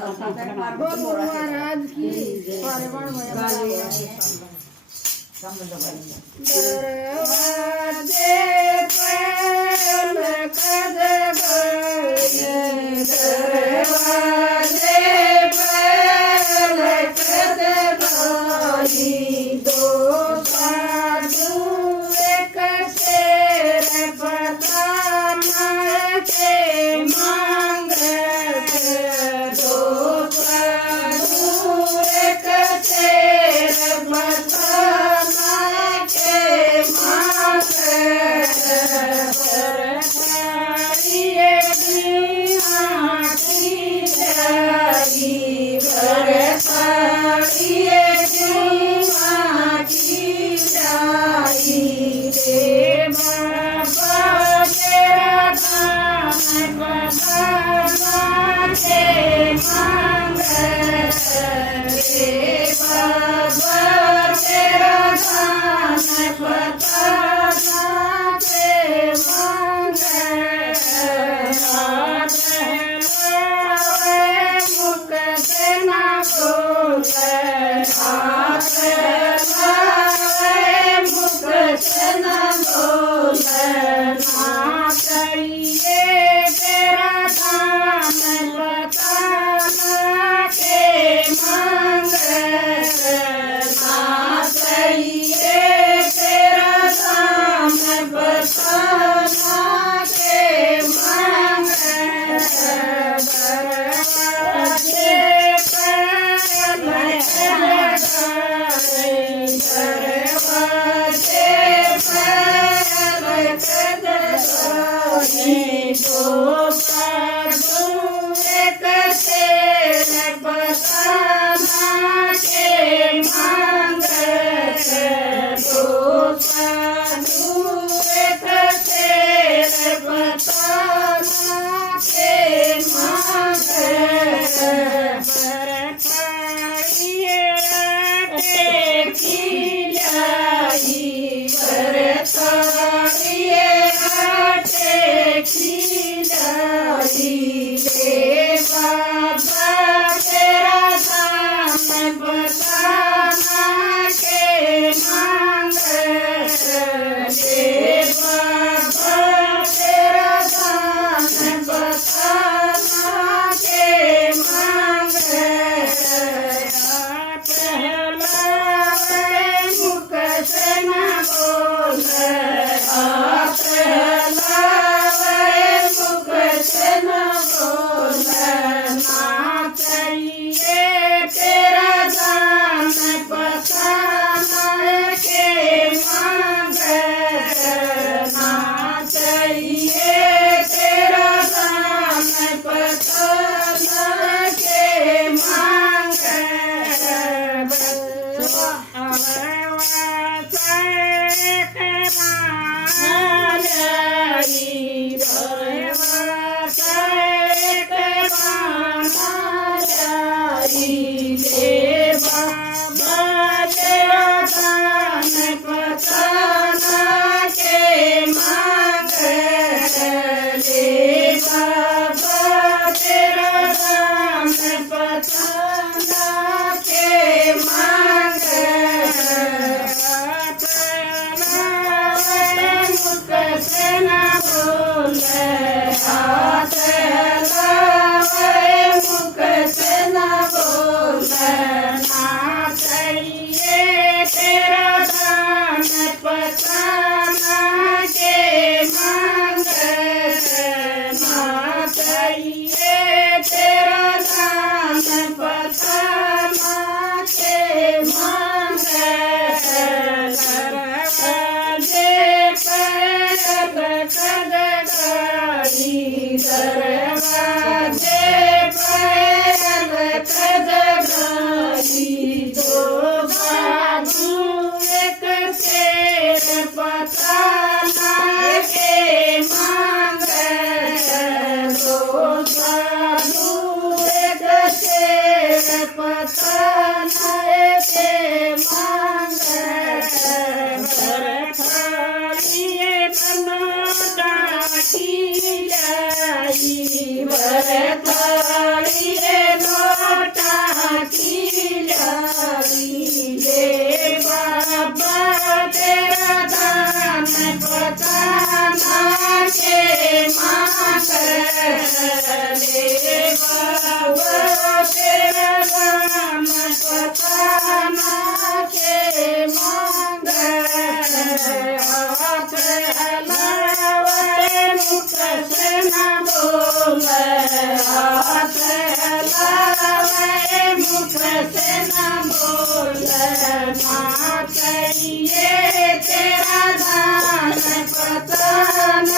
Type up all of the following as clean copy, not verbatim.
बोलो महाराज की दरवाजे पर कद गए दरवाजे पर कद गई दो साधु एक शेर बताना के मांग दो साधु एक शेर बताना के मांग पर खड़िए बिना की जाई पर खड़िए बिना की जाई रे बाबा तेरा नाम बताना के मांग रे बाबा तेरा नाम बताना के मांग हाथ हिलावे मुख से ना बोले हाथ हिलावे मुख से ना बोले ना चाहिए तेरा नाम बताना के मांग ना चाहिए तेरा नाम बताना के मांग दरवाजे पर दरवाजे पर दो साधु एक शेर बताना के मांग दो साधु एक शेर बताना के मांग पर खड़िए आटे की लाई पर खड़िए आटे की लाई रे बाबा तेरा नाम बताना के मांग रे बाबा तेरा नाम बताना के मांग हाथ हिलावे मुख से ना बोले हाथ हिलावे मुख से ना बोले ना चाहिए तेरा नाम बताना के मांग ना चाहिए तेरा नाम बताना के मांग Bye. से न बोल नाथइये तेरा दान पता न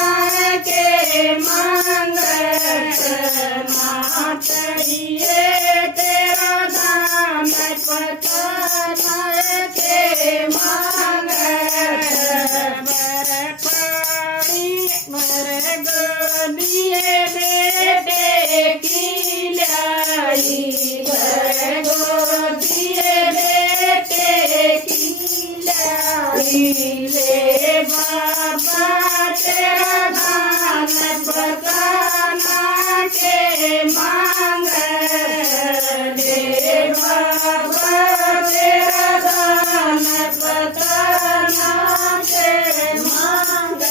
के मांगत नाथइये तेरा दान पता न के मांगत मर गोदिए बेटे की लाई गोदिए बेटे की लाई ले बाबा तेरा दान बताना के मांग दे बाबा तेरा दान बताना के मांग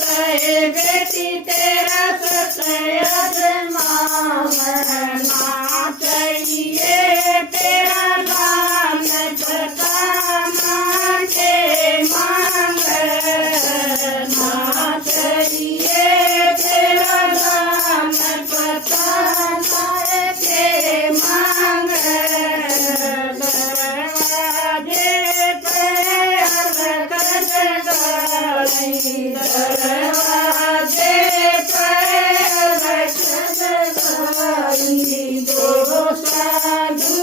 बेटी तेरा सतयद मावना चाहिए तेरा दान बताना के मांग ना चाहिए तेरा दान बताना के मांग दरवाजे पे अलग जगाई दरवाजे पे अलग जगाई दो साधु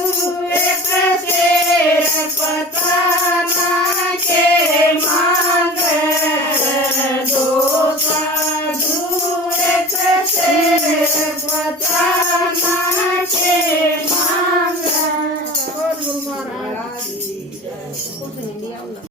एक शेर पताना के मांग दो साधु एक शेर पताना के मांग